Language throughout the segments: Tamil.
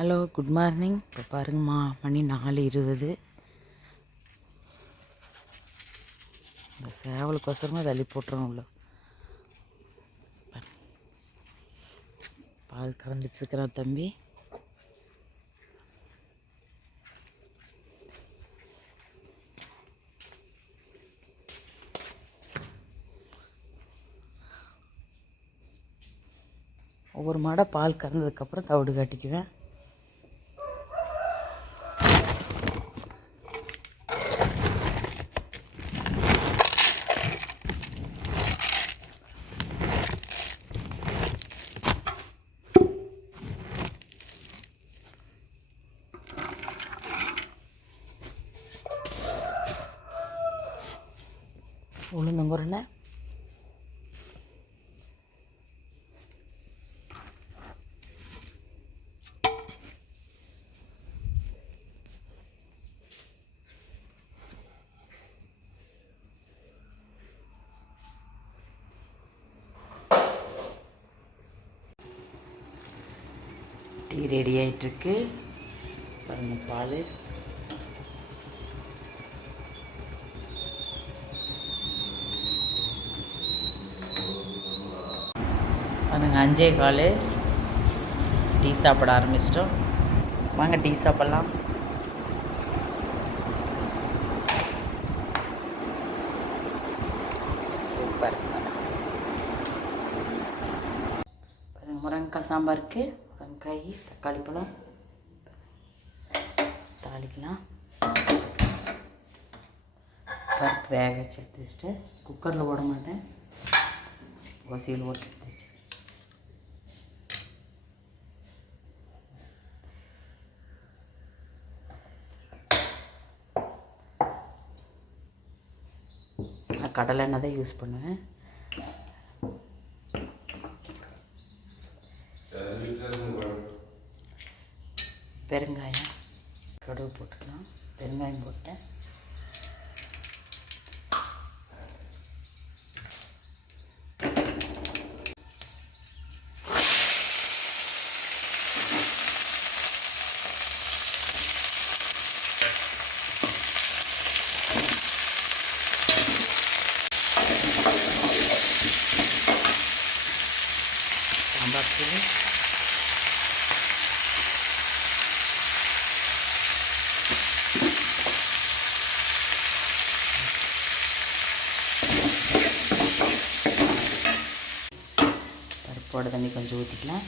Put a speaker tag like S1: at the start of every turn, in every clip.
S1: ஹலோ குட் மார்னிங் இப்போ பாருங்கம்மா மணி நாலு இருபது. இந்த சேவலுக்கோசரமாக தள்ளி போட்டுறோம் உள்ள. பால் கறந்துட்டுருக்கிறான் தம்பி. ஒவ்வொரு மாடை பால் கறந்ததுக்கப்புறம் தவிடு கட்டிக்குவேன். டீ ரெடி ஆகிட்டுருக்கு பாருங்க பால். பாருங்க அஞ்சே கால். டீ சாப்பிட ஆரம்பிச்சிட்டோம். வாங்க டீ சாப்பிட்லாம். சூப்பர். பாருங்க முருங்கக்காய் சாம்பாருக்கு. வெங்காய் தக்காளி பழம். தாளிக்கலாம். பருப்பு வேக வச்சு எடுத்து வச்சுட்டு குக்கரில் போட மாட்டேன். ஓசியில் ஓட்டு எடுத்து வச்சு நான் கடலை எண்ணெய் தான் யூஸ் பண்ணுவேன் பெருங்காயம் கடுகு போட்டுக்கலாம் பெருங்காயம் போட்டேன் சாம்பார் தூள் போட தண்ணி கொஞ்சம் ஊற்றிக்கலாம்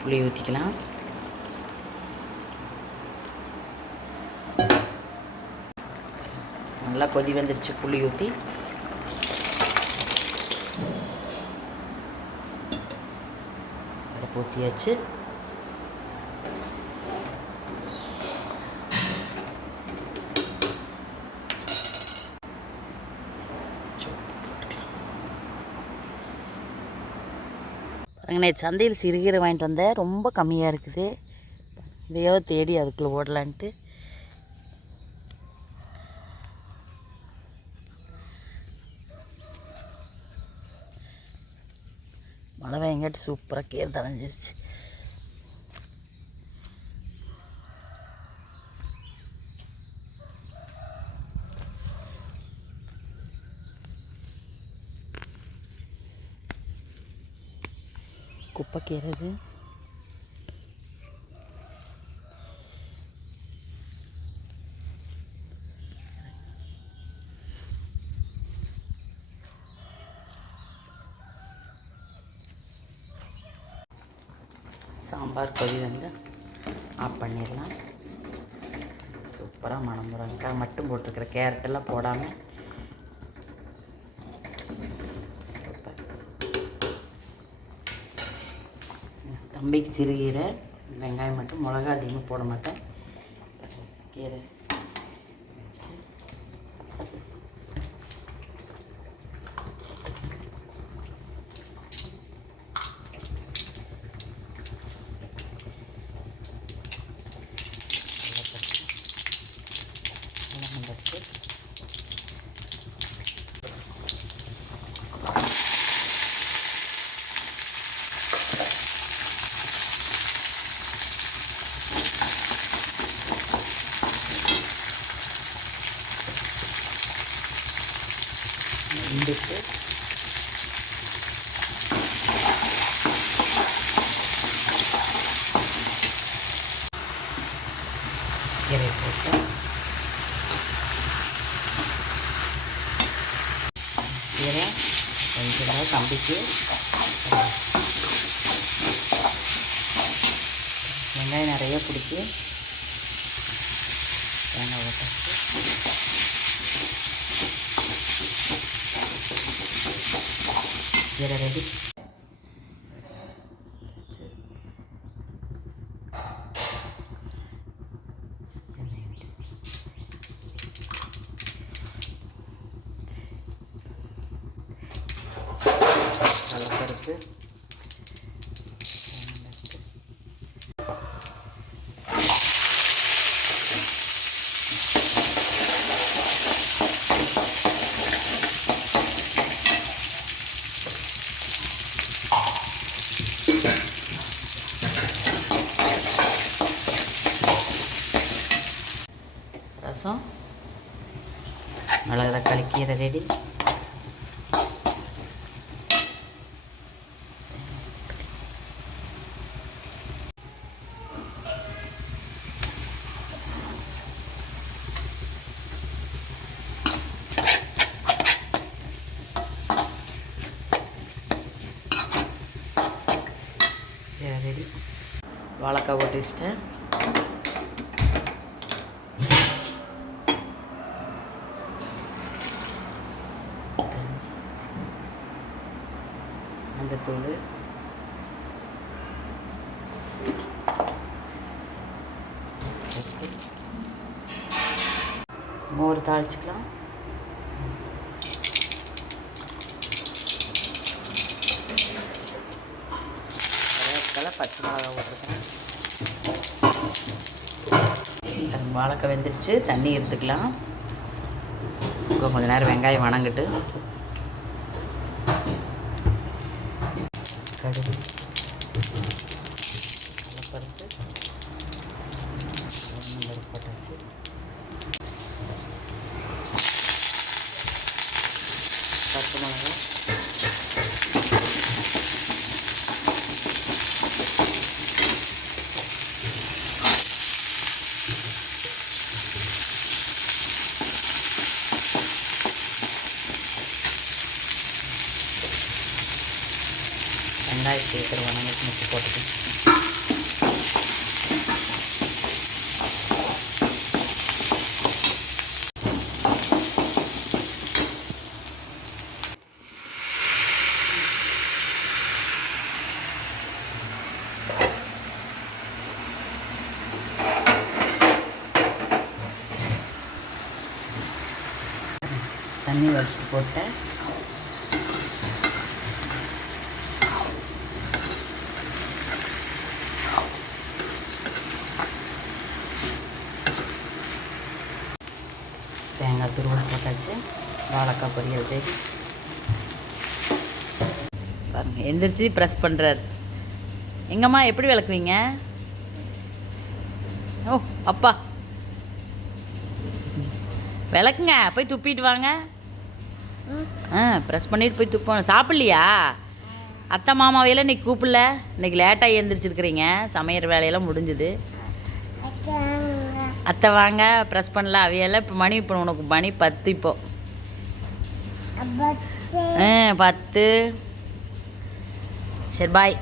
S1: புளி ஊற்றிக்கலாம் நல்லா கொதி வந்துடுச்சு புளி ஊற்றி அடுப்பு ஊற்றியாச்சு நேற்று சந்தையில் சிறுகீரை வாங்கிட்டு வந்தேன். ரொம்ப கம்மியாக இருக்குது. இதையோ தேடி அதுக்குள்ளே ஓடலான்ட்டு. மழை சூப்பராக கீரை தலைஞ்சிருச்சு குப்பைக்கீரை இது சாம்பார் கொதி வந்து ஆஃப் பண்ணிடலாம். சூப்பராக மணம் முருங்கைக்காய் மட்டும் போட்டிருக்கிற கேரட்டெல்லாம் போடாமல் சூப்பர். தம்பிக்கு சிறுகீரை வெங்காயம் மட்டும் மிளகா அதிகமாக போட மாட்டேன். கீரை வச்சுட்டு பருப்பு வெந்துட்டு கீரை போட்டு கீரை கொஞ்சம் தம்பிக்கு வெங்காயம் நிறைய பிடிச்சி தேங்காய் போட்டாச்சு கீரை ரெடி கடலப்பருப்பு ரசம் மிளகு தக்காளி கீரை ரெடி கீரை ரெடி வாழைக்காய் போட்டு வச்சிட்டேன். மஞ்சத்தூள். மோர் தாளிச்சிக்கலாம். பச்சை வாழைக்காய் வெந்துருச்சு. தண்ணி எடுத்துக்கலாம். கொஞ்ச நேரம் வெங்காயம் வணங்கிட்டு கடுகு. નાઇટ પે કરવાના નથી નથી પડતું போட்டாச்சு வாழைக்காய் பொரியல் பாருங்க எந்திரிச்சு ப்ரெஸ் பண்ணுறார் எங்கம்மா எப்படி விளக்குவீங்க? ஓ அப்பா. விளக்குங்க போய் துப்பிட்டு வாங்க. ஆ ப்ரெஸ் பண்ணிட்டு போய் துப்பணும். சாப்பிட்லையா? அத்தை மாமாவையெல்லாம் இன்னைக்கு கூப்பிடல. இன்னைக்கு லேட்டாக எழுந்திரிச்சிருக்கிறீங்க சமையல் வேலையெல்லாம் முடிஞ்சுது. அத்தை வாங்க ப்ரெஸ் பண்ணல அவையெல்லாம் இப்போ மணி இப்போ உனக்கு மணி பத்து இப்போ. பத்து. சரி பாய்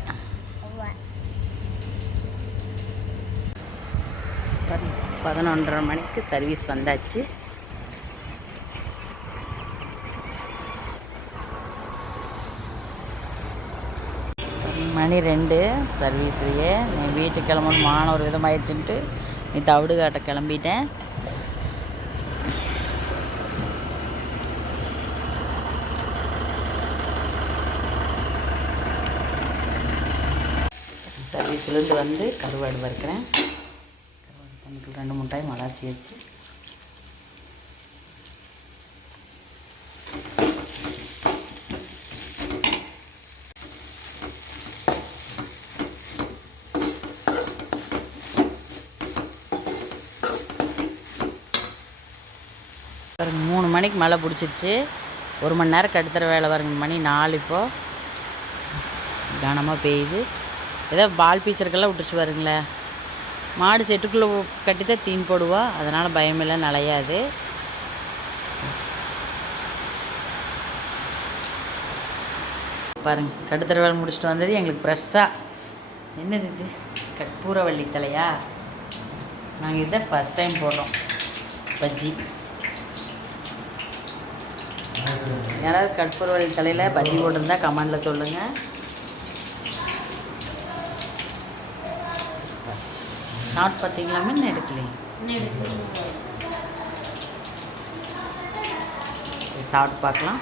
S1: பதினொன்றரை மணிக்கு சர்வீஸ் வந்தாச்சு. மணி ரெண்டு சர்வீஸ்லேயே நீ வீட்டுக்கு கிளம்பணும். மான ஒரு விதமாயிடுச்சுன்ட்டு. நீ தவிடு காட்ட கிளம்பிட்டேன் சர்வீஸ்லேருந்து வந்து கருவாடு வறுக்கிறேன். கருவாடு பண்ணிட்டு ரெண்டு மூணு டைம் அலசி வச்சு. பாருங்க மூணு மணிக்கு மழை பிடிச்சிருச்சு. ஒரு மணி நேரம் கடுத்துற வேலை பாருங்க மணி நாலு இப்போது கனமாக பெய்யுது. ஏதோ பால் பீச்சருக்கெல்லாம் விட்டுச்சு பாருங்களேன் மாடு செட்டுக்குள்ளே கட்டி தான் தீன் போடுவோம் அதனால் பயமெல்லாம் நலையாது பாருங்க கடுத்தர வேலை முடிச்சுட்டு வந்தது எங்களுக்கு ஃப்ரெஷ்ஷாக என்னது இது? கற்பூரவள்ளி தலையா? நாங்கள் இதை ஃபஸ்ட் டைம் போடுறோம். பஜ்ஜி. யாராவது கற்பூரவள்ளி தலையில் பஜ்ஜி போட்டிருந்தா கமெண்டில் சொல்லுங்கள் சாப்பிட்டு பார்த்தீங்களாமே இன்னும் எடுக்கலையே. சாப்பிட்டு பார்க்கலாம்.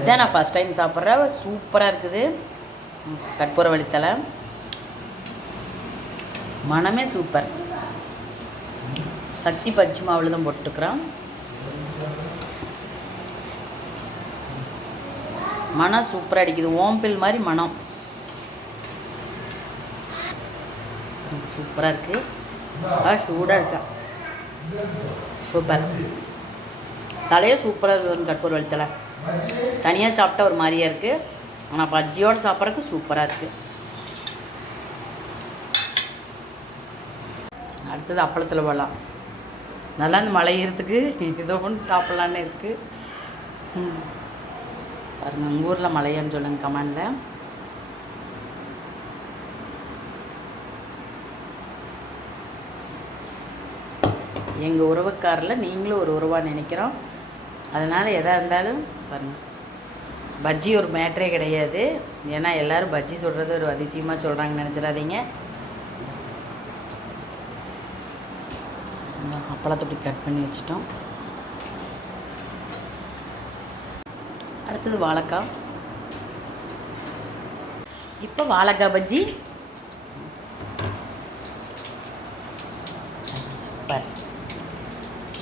S1: இதான் நான் ஃபஸ்ட் டைம் சாப்பிட்றேன். சூப்பராக இருக்குது. ம், கற்பூரவள்ளி தலை. மனமே சூப்பர் சக்தி பச்சை மாவில் தான் போட்டுக்கிறோம் மனம் சூப்பராக அடிக்குது. ஓம்பில் மாதிரி மனம். சூப்பராக இருக்குது ஆ சூடாக இருக்கா? சூப்பர். தலையே சூப்பராக இருக்குது கற்பூர் வழித்தலை. தனியாக சாப்பிட்டா ஒரு மாதிரியாக இருக்குது ஆனால் பஜ்ஜியோடு சாப்பிட்றதுக்கு சூப்பராக இருக்குது அடுத்தது அப்பளத்தில் போடலாம். நல்லா இந்த மழையிறதுக்கு இதை ஒன்று சாப்பிட்லான்னு இருக்குது பாருங்கள் எங்கள் உங்கள் ஊரில் மலையான்னு சொல்லுங்கள் கமெண்டில் எங்கள் உறவுக்காரில் நீங்களும் ஒரு உறவாக நினைக்கிறோம். அதனால் எதாக இருந்தாலும் பாருங்கள் பஜ்ஜி ஒரு மேட்ரே கிடையாது. ஏன்னா எல்லோரும் பஜ்ஜி சொல்கிறது ஒரு அதிசயமாக சொல்கிறாங்கன்னு நினச்சிடாதீங்க. அப்பளத்தை கட் பண்ணி வச்சிட்டோம். அடுத்தது வாழைக்காய். இப்போ வாழைக்காய் பஜ்ஜி. சூப்பர்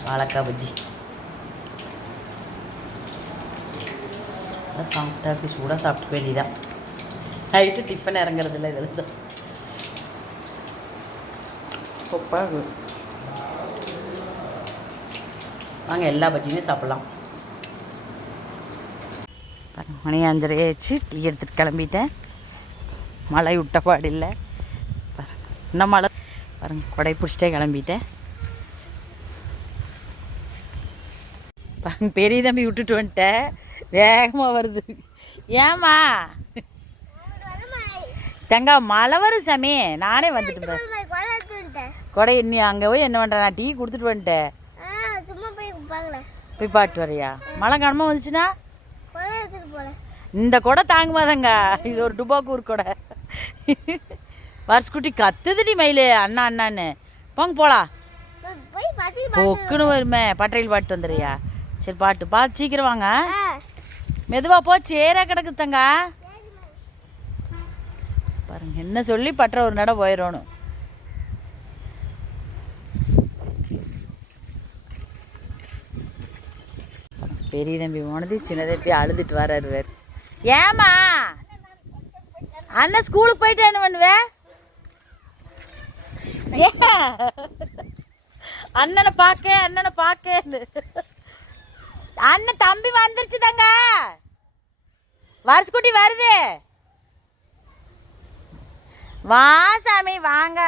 S1: வாழைக்காய் பஜ்ஜி. சாப்பிட்டா இருக்கு. சூடாக சாப்பிட்டு வேண்டியதான் நைட்டு டிஃபன் இறங்குறதில்ல இதில் தான் சூப்பராக வாங்க எல்லா பஜ்ஜியுமே சாப்பிட்லாம். மணி அஞ்சரை ஆயிடுச்சு. டீ எடுத்துகிட்டு கிளம்பிட்டேன். மழை விட்ட பாடு இல்லை. இன்னும் மழை? பாருங்க கொடை பிடிச்சிட்டே கிளம்பிட்டேன். பாருங்க பெரிய தம்பி விட்டுட்டு வந்துட்டேன். வேகமாக வருது. ஏம்மா? தங்கா மழை வரும் சாமி. நானே வந்துட்டு. கொடை நீ அங்கே போய் என்ன பண்ணுற நான் டீ கொடுத்துட்டு வந்துட்டேன்.
S2: போய்
S1: பாட்டு வரையா? மழை காணமாக வந்துச்சுன்னா? இந்த கொடை தாங்குமாதங்க. இது ஒரு டுபாக்கூர் கொடை. வருஷக்குட்டி கத்துதுடி மயிலு அண்ணா அண்ணான்னு. போங்க போலாம். பொக்குன்னு வருமே பட்டையில் பாட்டு வந்துடுறியா? சரி பாட்டு பார்த்து சீக்கிரம் வாங்க. மெதுவாக போ சேரா கிடக்குது தங்க பாருங்க என்ன சொல்லி பற்ற ஒரு நட போயிடணும் பெரிய தம்பி போனது சின்ன தம்பி அழுதுட்டு வராரு ஏமா அண்ணன் ஸ்கூலுக்கு போயிட்டு என்ன பண்ணுவே? அண்ணனை பார்க்க அண்ணனை பார்க்க அண்ணன் தம்பி வந்துருச்சு தாங்க வருஷக்குட்டி வருது. வா சாமி வாங்க.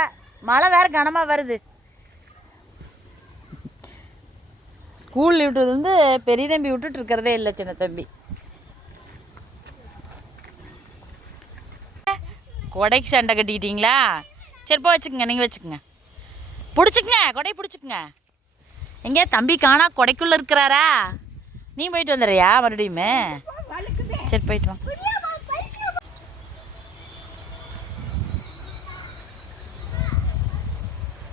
S1: மழை வேற கனமா வருது. ஸ்கூல் விட்டது வந்து பெரிய தம்பி விட்டுட்டு இருக்கிறதே இல்லை சின்ன தம்பி. கொடைக்கு சண்டை கட்டிக்கிட்டீங்களா? சரி போ வச்சுக்கோங்க நீங்கள் வச்சுக்கோங்க. பிடிச்சிக்கங்க கொடை பிடிச்சிக்கங்க. எங்கே தம்பி காணா கொடைக்குள்ளே இருக்கிறாரா? நீ போயிட்டு வந்துடுறியா மறுபடியுமே? சரி போயிட்டு வாங்க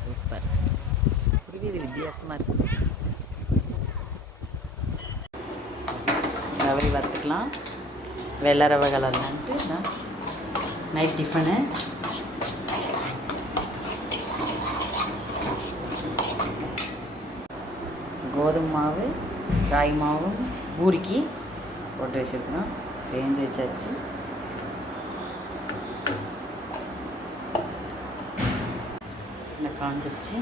S1: சூப்பர். வித்தியாசமாக இருக்கு. ரவை வறுத்துக்கலாம். வெள்ளை ரவை கலர்லான்ட்டு நைட் டிஃபனு eh? கோதுமை மாவு ராகி மாவு பூரிக்கு போட்டு வச்சுருக்கணும் பேஞ்சு வச்சாச்சு. இந்த காஞ்சிருச்சு.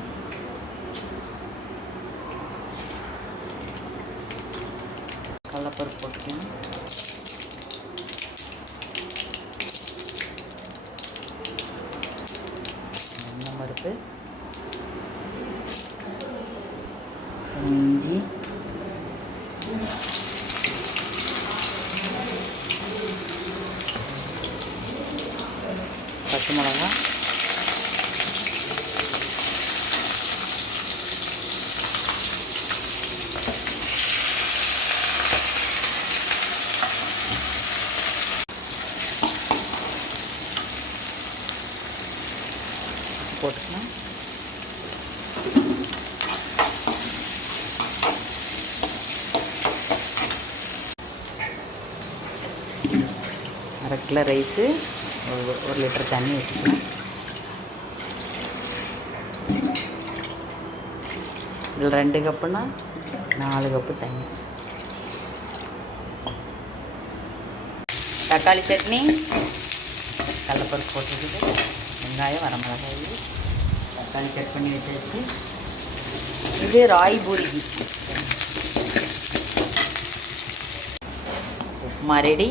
S1: 보이는지 அரை கிலோ ரைஸு ஒரு ஒரு லிட்டர் தண்ணி ஊற்றிக்கலாம் இதில் ரெண்டு கப்புனா நாலு கப்பு தண்ணி. தக்காளி சட்னி கடலப்பருப்பு போட்டுக்கிட்டு வெங்காயம் வரமிளகாய் தக்காளி கட் பண்ணி வச்சாச்சு. இது ராய் பூரிக்கு உப்புமா ரெடி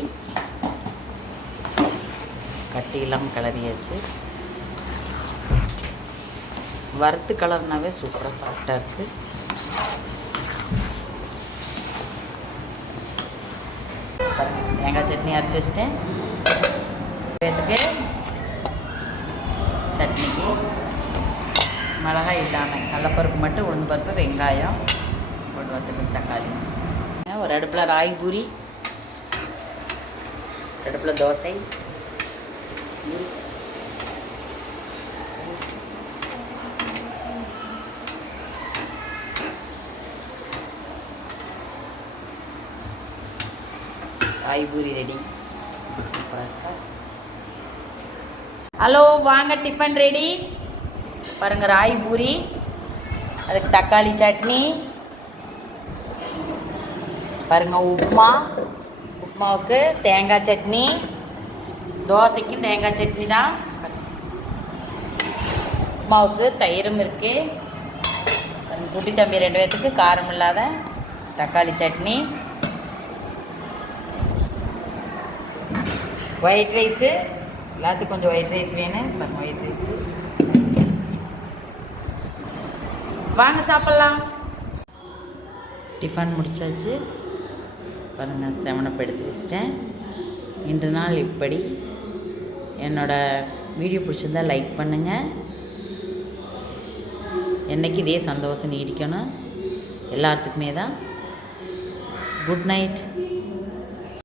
S1: கட்டி கிளறியாச்சு. வறுத்து கலர்னாவே சூப்பராக சாஃப்டாக இருக்குது பாருங்க, தேங்காய் சட்னி அரைச்சி வச்சிட்டேன். பேத்துக்கு சட்னிக்கு மிளகாய் இல்லாமல் கடலப்பருப்பு மட்டும் உளுந்து பருப்பு வெங்காயம் கொண்டு வந்துட்டு தக்காளி. ஒரு அடுப்பில் ராய் பூரி அடுப்பில் தோசை. ராய் ரெடி ஹலோ வாங்க டிஃபன் ரெடி பாருங்க ராய் பூரி. அதுக்கு தக்காளி சட்னி. பாருங்க உப்புமா உப்புமாவுக்கு தேங்காய் சட்னி. தோசைக்கு தேங்காய் சட்னி தான். அம்மாவுக்கு தயிரும் இருக்குது குட்டி தம்பி ரெண்டு பேர்த்துக்கு காரம் இல்லாத தக்காளி சட்னி. ஒயிட் ரைஸு எல்லாத்துக்கும் கொஞ்சம் ஒயிட் ரைஸ் வேணும். பாருங்கள் ஒயிட் ரைஸு வாங்க சாப்பிட்லாம். டிஃபன் முடிச்சாச்சு. பாருங்கள் செவனப்படுத்தி வச்சிட்டேன். இன்று நாள் இப்படி. என்னோடய வீடியோ பிடிச்சிருந்தா லைக் பண்ணுங்கள் என்னைக்கு இதே சந்தோஷம் நீடிக்கணும். எல்லாத்துக்குமே தான் குட் நைட்